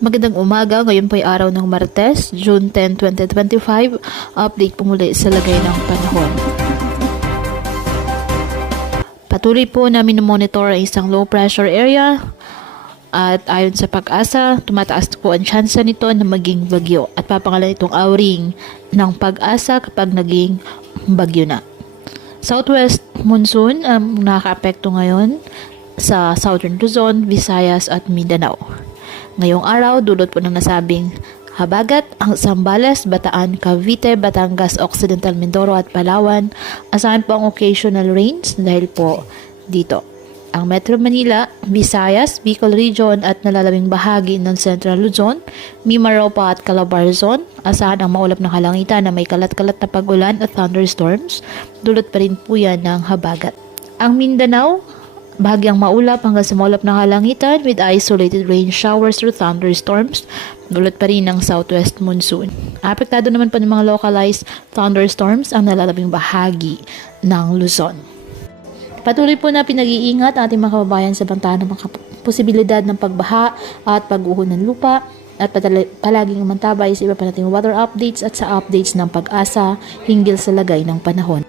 Magandang umaga, ngayon po ay araw ng Martes, June 10, 2025. Update po muli sa lagay ng panahon. Patuloy po na minomonitor ang isang low pressure area at ayon sa Pag-asa, tumataas po ang tsansa nito na maging bagyo at papangalan itong awring ng Pag-asa kapag naging bagyo na. Southwest monsoon ang nakaka-apekto ngayon sa Southern Luzon, Visayas at Mindanao. Ngayong araw, dulot po ng nasabing habagat ang Zambales, Bataan, Cavite, Batangas, Occidental Mindoro at Palawan. Asahan po ang occasional rains dahil po dito. Ang Metro Manila, Visayas, Bicol Region at nalalabing bahagi ng Central Luzon, Mimaropa at Calabarzon. Asahan ang maulap na kalangitan na may kalat-kalat na pag-ulan at thunderstorms. Dulot pa rin po yan ng habagat. Ang Mindanao, bahagyang maulap hanggang sa maulap na kalangitan with isolated rain showers or thunderstorms. Dulot pa rin ng southwest monsoon. Apektado naman po ng mga localized thunderstorms ang nalalabing bahagi ng Luzon. Patuloy po na pinag-iingat ang ating mga kababayan sa banta ng mga posibilidad ng pagbaha at pag-uho ng lupa at palaging umantabay sa iba pa nating weather updates at sa updates ng Pag-asa hinggil sa lagay ng panahon.